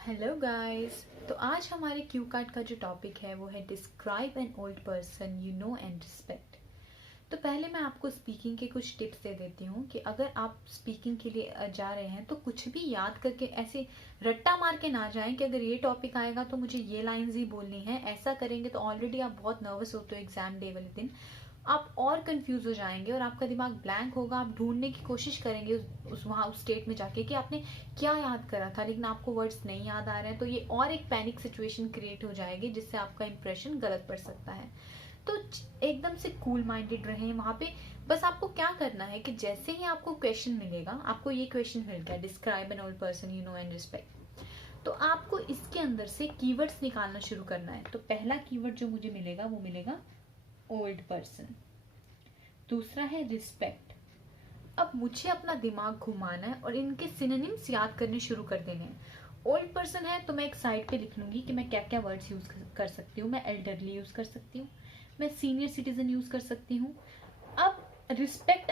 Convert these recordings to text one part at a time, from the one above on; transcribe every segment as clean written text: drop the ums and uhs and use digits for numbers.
Hello guys. तो आज हमारे क्यू कार्ड का जो टॉपिक है वो है describe an old person you know and respect. तो पहले मैं आपको स्पीकिंग के कुछ टिप्स दे देती हूँ कि अगर आप स्पीकिंग के लिए जा रहे हैं तो कुछ भी याद करके ऐसे रट्टा मार के ना जाएं कि अगर ये टॉपिक आएगा तो मुझे ये लाइंस ही बोलनी है। ऐसा करेंगे तो ऑलरेडी आप बहुत नर्वस होते हो एग्जाम डे वाले दिन, आप और कंफ्यूज हो जाएंगे और आपका दिमाग ब्लैंक होगा। आप ढूंढने की कोशिश करेंगे उस वहाँ उस स्टेट में जाके कि आपने क्या याद करा था, लेकिन आपको वर्ड्स नहीं याद आ रहे हैं। तो ये और एक पैनिक सिचुएशन क्रिएट हो जाएगी जिससे आपका इंप्रेशन गलत पड़ सकता है। तो एकदम से कूल माइंडेड रहें वहाँ पे। बस आपको क्या करना है कि जैसे ही आपको क्वेश्चन मिलेगा, आपको ये क्वेश्चन मिल गया describe an old person you know and respect, तो आपको इसके अंदर से कीवर्ड्स निकालना शुरू करना है। तो पहला कीवर्ड जो मुझे मिलेगा वो मिलेगा ओल्ड पर्सन। दूसरा है रिस्पेक्ट। अब मुझे अपना दिमाग घुमाना है और इनके सिनोनिम्स याद करने शुरू कर देने हैं। ओल्ड पर्सन है तो मैं एक साइड पे लिख लूंगी कि मैं क्या क्या वर्ड्स यूज कर सकती हूँ। मैं एल्डरली यूज कर सकती हूँ, मैं सीनियर सिटीजन यूज कर सकती हूँ। अब रिस्पेक्ट,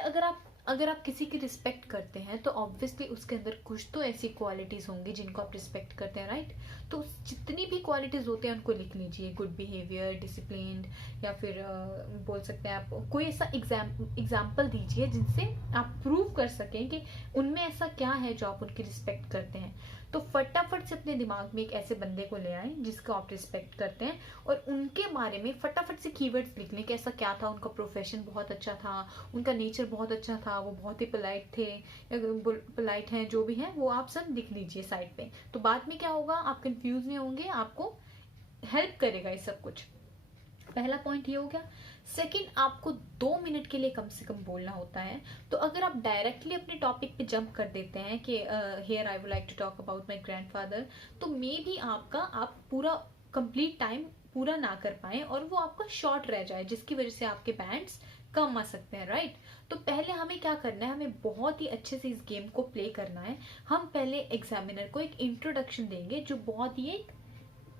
अगर आप किसी की रिस्पेक्ट करते हैं तो ऑब्वियसली उसके अंदर कुछ तो ऐसी क्वालिटीज होंगी जिनको आप रिस्पेक्ट करते हैं, राइट। तो जितनी भी क्वालिटीज होते हैं उनको लिख लीजिए। गुड बिहेवियर, डिसिप्लिन्ड, या फिर बोल सकते हैं आप कोई ऐसा एग्जाम्पल दीजिए जिनसे आप प्रूव कर सकें कि उनमें ऐसा क्या है जो आप उनकी रिस्पेक्ट करते हैं। तो फटाफट से अपने दिमाग में एक ऐसे बंदे को ले आए जिसको आप रिस्पेक्ट करते हैं और उनके बारे में फटाफट से कीवर्ड्स लिख लें कि ऐसा क्या था। उनका प्रोफेशन बहुत अच्छा था, उनका नेचर बहुत अच्छा था, वो बहुत ही पोलाइट थे या पोलाइट हैं, जो भी है वो आप सब लिख लीजिए साइड पे। तो बाद में क्या होगा, आप कंफ्यूज नहीं होंगे, आपको हेल्प करेगा ये सब कुछ। पहला पॉइंट ये हो गया। सेकंड, आपको 2 मिनट के लिए कम से कम बोलना होता है। तो अगर आप डायरेक्टली अपने टॉपिक पे जंप कर देते हैं कि here I would like to talk about my grandfather, तो मे बी आप पूरा कंप्लीट टाइम पूरा ना कर पाए और वो आपका शॉर्ट रह जाए, जिसकी वजह से आपके बैंड्स कम आ सकते हैं, राइट। तो पहले हमें क्या करना है, हमें बहुत ही अच्छे से इस गेम को प्ले करना है। हम पहले एग्जामिनर को एक इंट्रोडक्शन देंगे जो बहुत ही एक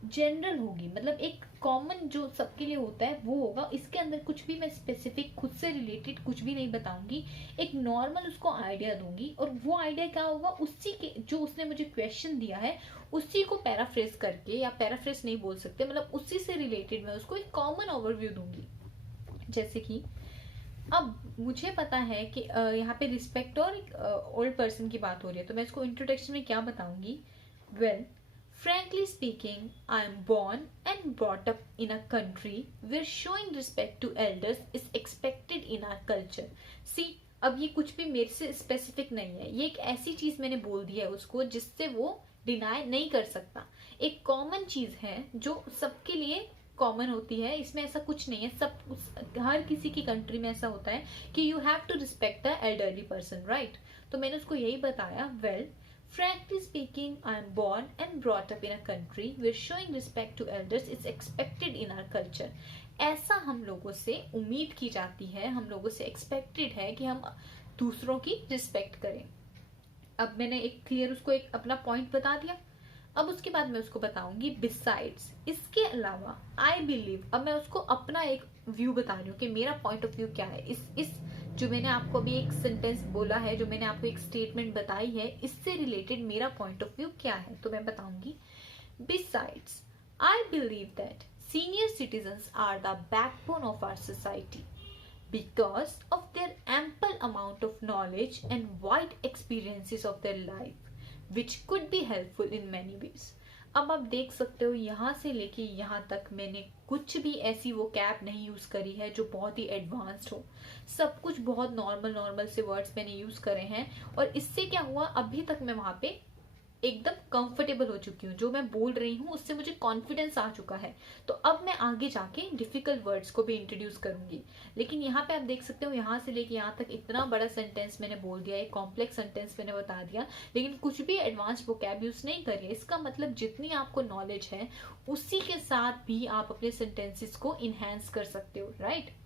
जनरल होगी, मतलब एक कॉमन जो सबके लिए होता है वो होगा। इसके अंदर कुछ भी मैं स्पेसिफिक खुद से रिलेटेड कुछ भी नहीं बताऊंगी, एक नॉर्मल उसको आइडिया दूंगी। और वो आइडिया क्या होगा, उसी के जो उसने मुझे क्वेश्चन दिया है उसी को पैराफ्रेज करके, या पैराफ्रेज नहीं बोल सकते, मतलब उसी से रिलेटेड मैं उसको एक कॉमन ओवरव्यू दूंगी। जैसे कि अब मुझे पता है कि यहाँ पे रिस्पेक्ट और ओल्ड पर्सन की बात हो रही है, तो मैं इसको इंट्रोडक्शन में क्या बताऊंगी। Well, frankly speaking, I am born and brought up in a country where showing respect to elders is expected in our culture. See, अब ये कुछ भी मेरे से स्पेसिफिक नहीं है, ये एक ऐसी चीज मैंने बोल दी है उसको जिससे वो डिनाई नहीं कर सकता। एक कॉमन चीज है जो सबके लिए कॉमन होती है, इसमें ऐसा कुछ नहीं है। हर किसी की कंट्री में ऐसा होता है कि you have to respect the elderly person, right. तो मैंने उसको यही बताया। Well, frankly speaking, I am born and brought up in a country where showing respect to elders is expected in our culture. ऐसा हम लोगों से उम्मीद की जाती है, हम लोगों से एक्सपेक्टेड है कि हम दूसरों की रिस्पेक्ट करें। अब मैंने एक क्लियर उसको एक अपना पॉइंट बता दिया। अब उसके बाद मैं उसको बताऊंगी बिसाइड्स, इसके अलावा आई बिलीव। अब मैं उसको अपना एक व्यू बता रही हूँ कि मेरा पॉइंट ऑफ व्यू क्या है। इस जो मैंने आपको अभी एक सेंटेंस बोला है, जो मैंने आपको एक स्टेटमेंट बताई है, इससे रिलेटेड मेरा पॉइंट ऑफ व्यू क्या है, तो मैं बताऊंगी। Besides, I believe that senior citizens are the backbone of our society because of their ample amount of knowledge and wide experiences of their life, which could be helpful in many ways. अब आप देख सकते हो यहाँ से लेके यहाँ तक मैंने कुछ भी ऐसी वो कैप नहीं यूज करी है जो बहुत ही एडवांस्ड हो। सब कुछ बहुत नॉर्मल नॉर्मल से वर्ड्स मैंने यूज करे हैं और इससे क्या हुआ, अभी तक मैं वहां पे एकदम कंफर्टेबल हो चुकी हूँ। जो मैं बोल रही हूँ उससे मुझे कॉन्फिडेंस आ चुका है। तो अब मैं आगे जाके डिफिकल्ट वर्ड्स को भी इंट्रोड्यूस करूंगी। लेकिन यहाँ पे आप देख सकते हो यहाँ से लेके यहाँ तक इतना बड़ा सेंटेंस मैंने बोल दिया, एक कॉम्प्लेक्स सेंटेंस मैंने बता दिया, लेकिन कुछ भी एडवांस वोकैब यूज नहीं करिए। इसका मतलब जितनी आपको नॉलेज है उसी के साथ भी आप अपने सेंटेंसेस को इनहेंस कर सकते हो, राइट।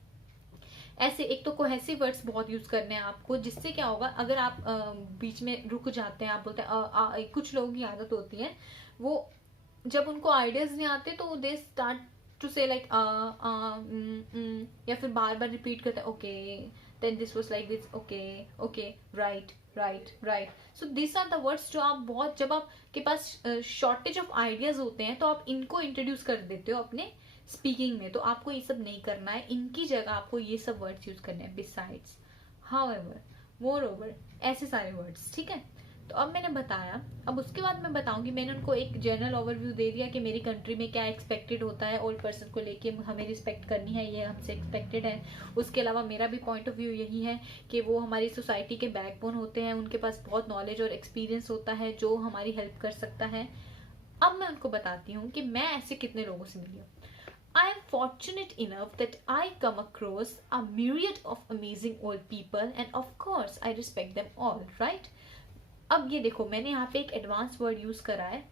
ऐसे एक तो कोहेसिव वर्ड्स बहुत यूज करने हैं आपको, जिससे क्या होगा, अगर आप बीच में रुक जाते हैं, आप बोलते हैं कुछ लोगों की आदत होती है, वो जब उनको आइडियाज नहीं आते तो they start to say like या फिर बार बार रिपीट करते हैं, okay then this was like this, okay okay right right. So this are the words जो आप बहुत, जब आपके पास शॉर्टेज ऑफ आइडियाज होते हैं तो आप इनको इंट्रोड्यूस कर देते हो अपने स्पीकिंग में. तो आपको ये सब नहीं करना है, इनकी जगह आपको ये सब वर्ड्स यूज करने हैं. बिसाइड्स, हाउएवर, मोरओवर, ऐसे सारे वर्ड्स. ठीक है. तो अब मैंने बताया, अब उसके बाद मैं बताऊंगी, मैंने उनको एक जनरल ओवरव्यू दे दिया कि मेरी कंट्री में क्या एक्सपेक्टेड होता है, ओल्ड पर्सन को लेके हमें रिस्पेक्ट करनी है, ये हमसे एक्सपेक्टेड है. उसके अलावा मेरा भी पॉइंट ऑफ व्यू यही है कि वो हमारी सोसाइटी के बैकबोन होते हैं, उनके पास बहुत नॉलेज और एक्सपीरियंस होता है जो हमारी हेल्प कर सकता है. अब मैं उनको बताती हूँ कि मैं ऐसे कितने लोगों से मिली हूँ. I am fortunate enough that I come across a myriad of amazing old people and of course I respect them all, right? अब ये देखो, मैंने यहाँ पे एक एडवांस वर्ड यूज करा है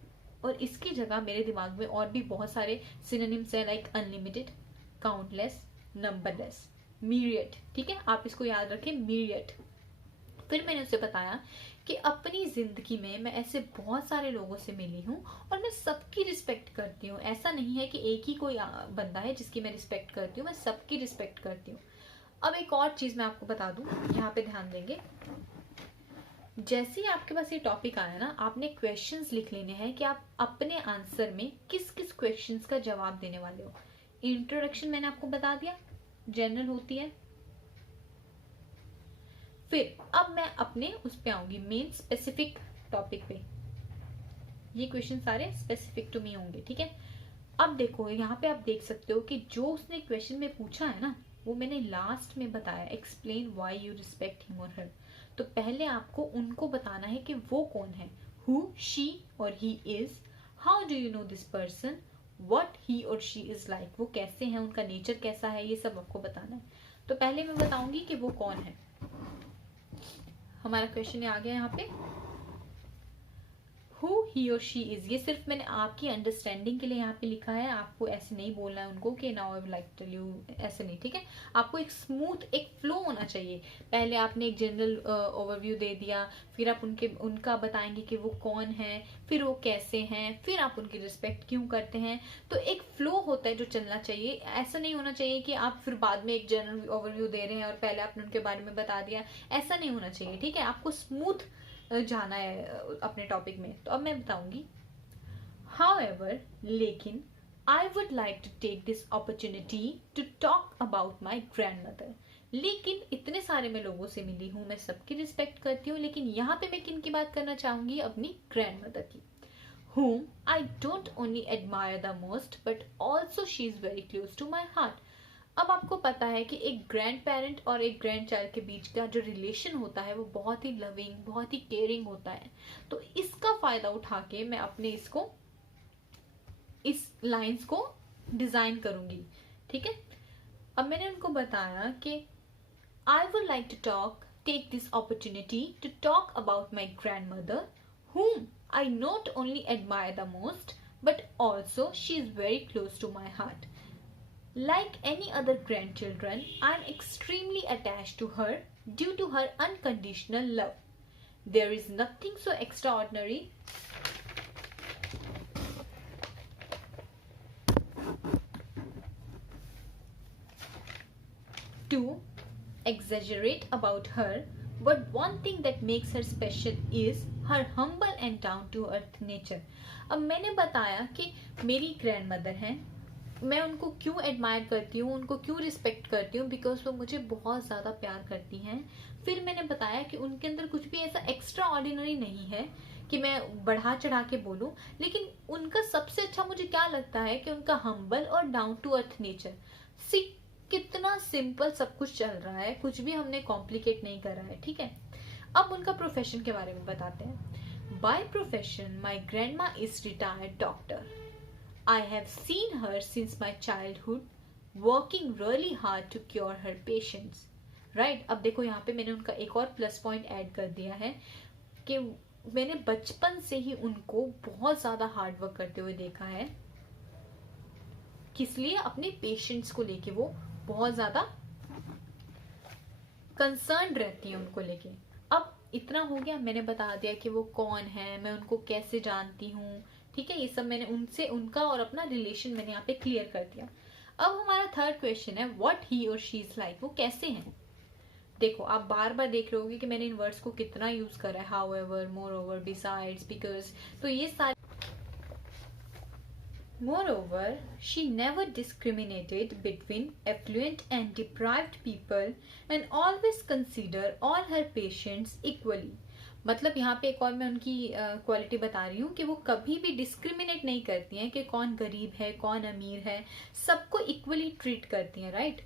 और इसकी जगह मेरे दिमाग में और भी बहुत सारे सिनोनिम्स हैं, like unlimited, countless, numberless, myriad. ठीक है, आप इसको याद रखें, myriad. फिर मैंने उसे बताया कि अपनी जिंदगी में मैं ऐसे बहुत सारे लोगों से मिली हूँ और मैं सबकी रिस्पेक्ट करती हूँ. ऐसा नहीं है कि एक ही कोई बंदा है जिसकी मैं रिस्पेक्ट करती हूँ, मैं सबकी रिस्पेक्ट करती हूँ. अब एक और चीज मैं आपको बता दूं, यहाँ पे ध्यान देंगे. जैसे ही आपके पास ये टॉपिक आया ना, आपने क्वेश्चंस लिख लेने हैं कि आप अपने आंसर में किस किस क्वेश्चंस का जवाब देने वाले हो. इंट्रोडक्शन मैंने आपको बता दिया, जनरल होती है. फिर अब मैं अपने उस पे आऊंगी, मेन स्पेसिफिक टॉपिक पे. ये क्वेश्चन सारे स्पेसिफिक टू मी होंगे. ठीक है. अब देखो, यहाँ पे आप देख सकते हो कि जो उसने क्वेश्चन में पूछा है ना, वो मैंने लास्ट में बताया, explain why you respect him और हर. तो पहले आपको उनको बताना है कि वो कौन है, हु, शी और he is, how do you know this person, what he और शी इज लाइक, वो कैसे हैं, उनका नेचर कैसा है, ये सब आपको बताना है. तो पहले मैं बताऊंगी कि वो कौन है. हमारा क्वेश्चन आ गया यहाँ पे, who he or she is. ये सिर्फ मैंने आपकी अंडरस्टैंडिंग के लिए यहाँ पे लिखा है, आपको ऐसे नहीं बोलना है उनको कि now I would like to tell you, ऐसे नहीं. ठीक है. आपको एक स्मूथ एक फ्लो होना चाहिए. पहले आपने एक जनरल ओवरव्यू दे दिया, फिर आप उनका बताएंगे कि वो कौन है, फिर वो कैसे हैं, फिर आप उनकी रिस्पेक्ट क्यों करते हैं. तो एक फ्लो होता है जो चलना चाहिए. ऐसा नहीं होना चाहिए कि आप फिर बाद में एक जनरल ओवरव्यू दे रहे हैं और पहले आपने उनके बारे में बता दिया. ऐसा नहीं होना चाहिए. ठीक है. आपको स्मूथ जाना है अपने टॉपिक में. तो अब मैं बताऊंगी, however, लेकिन I would like to take this opportunity to talk about my grandmother. लेकिन इतने सारे मैं लोगों से मिली हूँ, मैं सबकी रिस्पेक्ट करती हूँ, लेकिन यहाँ पे मैं किन की बात करना चाहूंगी, अपनी ग्रैंडमदर की, whom I don't only admire the most but also she is very close to my heart. अब आपको पता है कि एक ग्रैंड पेरेंट और एक ग्रैंड चाइल्ड के बीच का जो रिलेशन होता है वो बहुत ही लविंग, बहुत ही केयरिंग होता है. तो इसका फायदा उठा के मैं अपने इस लाइंस को डिजाइन करूंगी. ठीक है. अब मैंने उनको बताया कि I would like to take this opportunity to talk about my grandmother, whom I not only admire the most but also she is very close to my heart. Like any other grandchildren, I am extremely attached to her due to her unconditional love. There is nothing so extraordinary to exaggerate about her, but one thing that makes her special is her humble and down to earth nature. अब मैंने बताया कि मेरी grandmother हैं, मैं उनको क्यों admire करती हूँ, उनको क्यों रिस्पेक्ट करती हूँ, बिकॉज वो मुझे बहुत ज़्यादा प्यार करती हैं. फिर मैंने बताया कि उनके अंदर कुछ भी ऐसा एक्स्ट्रा ऑर्डिनरी नहीं है कि मैं बढ़ा चढ़ा के बोलूँ, लेकिन उनका सबसे अच्छा मुझे क्या लगता है कि उनका हम्बल और डाउन टू अर्थ नेचर. सी कितना सिंपल सब कुछ चल रहा है, कुछ भी हमने कॉम्प्लिकेट नहीं करा है. ठीक है. अब उनका प्रोफेशन के बारे में बताते हैं. By profession my grandma is retired doctor. I have seen her since my childhood, working really hard to cure her patients. Right? अब देखो यहाँ पे मैंने उनका एक और प्लस पॉइंट ऐड कर दिया है कि मैंने बचपन से ही उनको बहुत ज्यादा हार्ड वर्क करते हुए देखा है. किस लिए? अपने पेशेंट्स को लेके वो बहुत ज्यादा कंसर्न रहती है उनको लेके. अब इतना हो गया, मैंने बता दिया कि वो कौन है, मैं उनको कैसे जानती हूँ. ठीक है. ये सब मैंने उनसे, उनका और अपना रिलेशन मैंने यहाँ पे क्लियर कर दिया. अब हमारा थर्ड क्वेश्चन है, व्हाट ही और शी इज लाइक, वो कैसे हैं. देखो आप बार बार देख रहे होगे कि मैंने इन वर्ड्स को कितना यूज करा है, हाउएवर, मोरओवर, बिसाइड्स, बिकॉज, तो ये सारे। Moreover, she never discriminated between affluent and deprived people and always considered all her patients equally. मतलब यहाँ पे एक और मैं उनकी क्वालिटी बता रही हूँ कि वो कभी भी डिस्क्रिमिनेट नहीं करती हैं कि कौन गरीब है कौन अमीर है, सबको इक्वली ट्रीट करती हैं, right?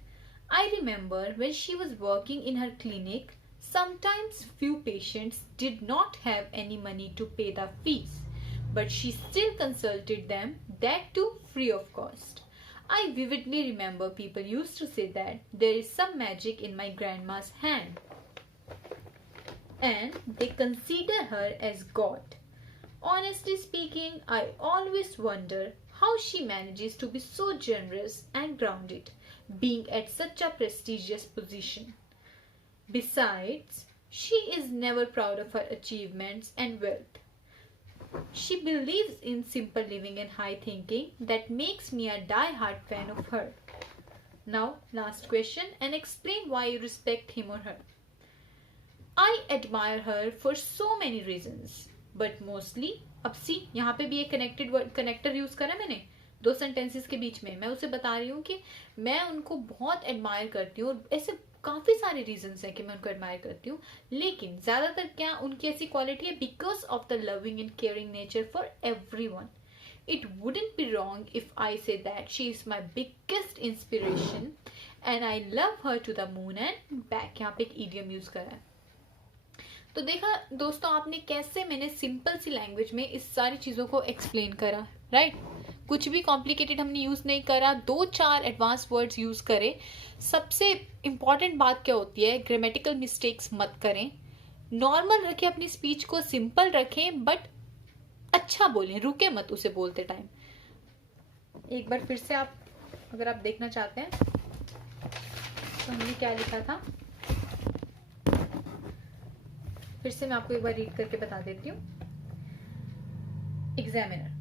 I remember when she was working in her clinic, sometimes few patients did not have any money to pay the fees, but she still consulted them, that too free of cost. I vividly remember people used to say that there is some magic in my grandma's hand, and they consider her as God. Honestly speaking, I always wonder how she manages to be so generous and grounded, being at such a prestigious position. Besides, she is never proud of her achievements and wealth. She believes in simple living and high thinking that makes me a die-hard fan of her. Now, last question, and explain why you respect him or her. I admire her for so many reasons, but mostly, अब सी यहाँ पे भी एक connector use करा मैंने दो sentences के बीच में। मैं उसे बता रही हूँ कि मैं उनको बहुत एडमायर करती हूँ, और ऐसे काफी सारे रीजंस हैं कि मैं उनको एडमायर करती हूँ, लेकिन ज्यादातर क्या उनकी ऐसी क्वालिटी है, because of the loving and caring nature for everyone. It wouldn't be wrong if I say that she is my biggest inspiration and I love her to the moon and back. यहाँ पे एक idiom use करा है. तो देखा दोस्तों आपने कैसे मैंने सिंपल सी लैंग्वेज में इस सारी चीजों को एक्सप्लेन करा, राइट? कुछ भी कॉम्प्लिकेटेड हमने यूज नहीं करा, 2-4 एडवांस वर्ड्स यूज करे. सबसे इंपॉर्टेंट बात क्या होती है, ग्रामेटिकल मिस्टेक्स मत करें, नॉर्मल रखें अपनी स्पीच को, सिंपल रखें, बट अच्छा बोलें, रुके मत उसे बोलते टाइम. एक बार फिर से आप अगर आप देखना चाहते हैं तो हमने क्या लिखा था, फिर से मैं आपको एक बार रीड करके बता देती हूँ. Examiner,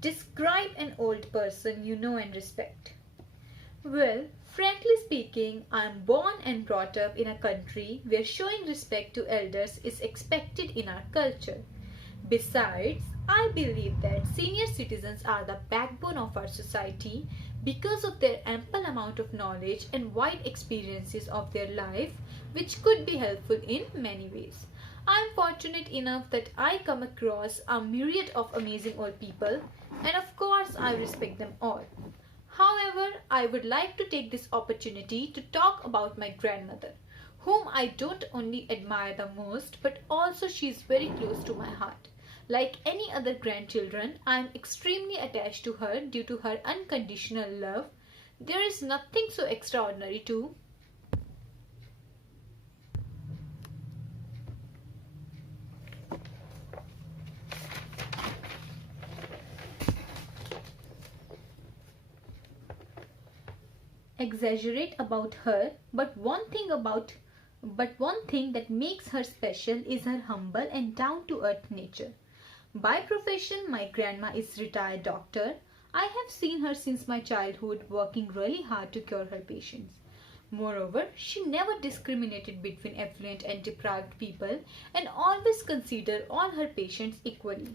describe an old person you know and respect. Well, frankly speaking, I am born and brought up in a country where showing respect to elders is expected in our culture. Besides, I believe that senior citizens are the backbone of our society because of their ample amount of knowledge and wide experiences of their life, which could be helpful in many ways. I am fortunate enough that I come across a myriad of amazing old people, and of course I respect them all. However, I would like to take this opportunity to talk about my grandmother, whom I don't only admire the most, but also she is very close to my heart. Like any other grandchildren, I am extremely attached to her due to her unconditional love. There is nothing so extraordinary to exaggerate about her, but one thing that makes her special is her humble and down-to-earth nature. By profession, my grandma is retired doctor. I have seen her since my childhood working really hard to cure her patients. Moreover, she never discriminated between affluent and deprived people and always considered all her patients equally.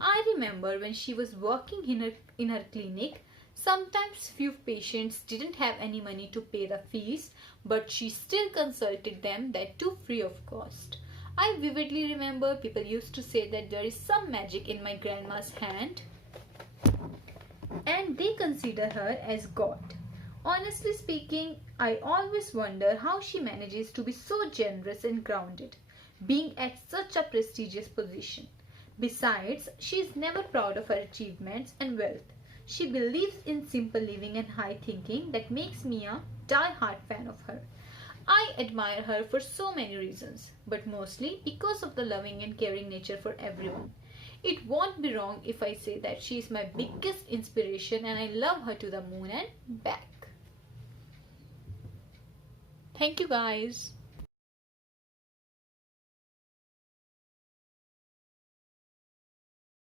I remember when she was working in her clinic, sometimes few patients didn't have any money to pay the fees, but she still consulted them, that too free of cost. I vividly remember people used to say that there is some magic in my grandma's hand, and they consider her as God. Honestly speaking, I always wonder how she manages to be so generous and grounded, being at such a prestigious position. Besides, she is never proud of her achievements and wealth. She believes in simple living and high thinking that makes me a die-hard fan of her. I admire her for so many reasons, but mostly because of the loving and caring nature for everyone. It won't be wrong if I say that she is my biggest inspiration and I love her to the moon and back. Thank you guys.